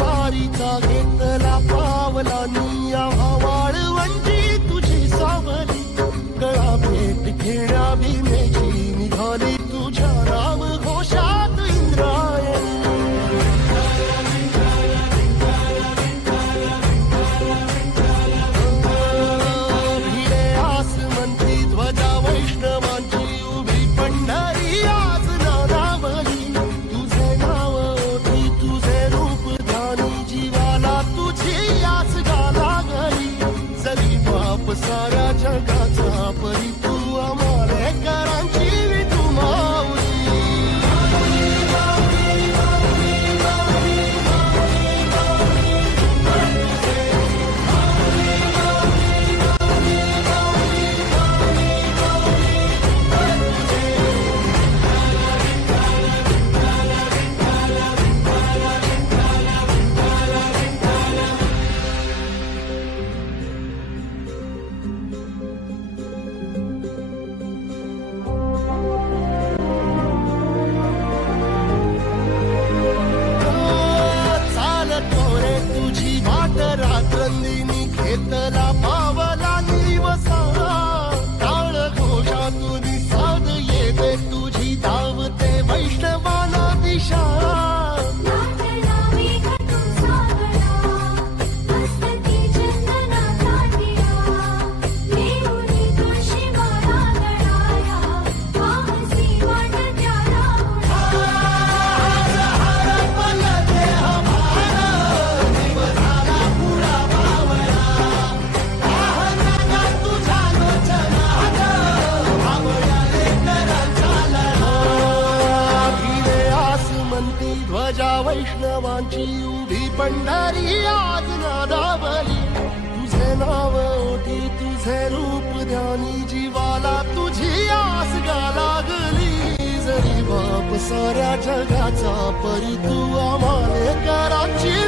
वारीचा घेतला पावला निया वाळवंटी तुझी सावली गळा भेट घेण्या भीमेची निघाली तुझ्या राम घोषात इंद्रायणी भिडे आसमंती ध्वजा वैष्णवांची उभी पंढरी आज नादावली तुझे नाव ओठी तुझे रूप ध्यानी जीवाला तुझी आस गाला गली जरी बाप साऱ्या जगाचा परी तू आम्हाले करांची विठू माऊली रात्रंदिनी घेतला पावला निवसा टाळ घोषातून साध येते तुझी धावते वैष्णवाला दिशा ध्वजा वैष्णवांची उभी पंढरी आज नादावली तुझे नाव ओठी तुझे रूप ध्यानी जीवाला तुझी आस गा लागली जरी बाप साऱ्या जगाचा परी तू आम्हाले कराची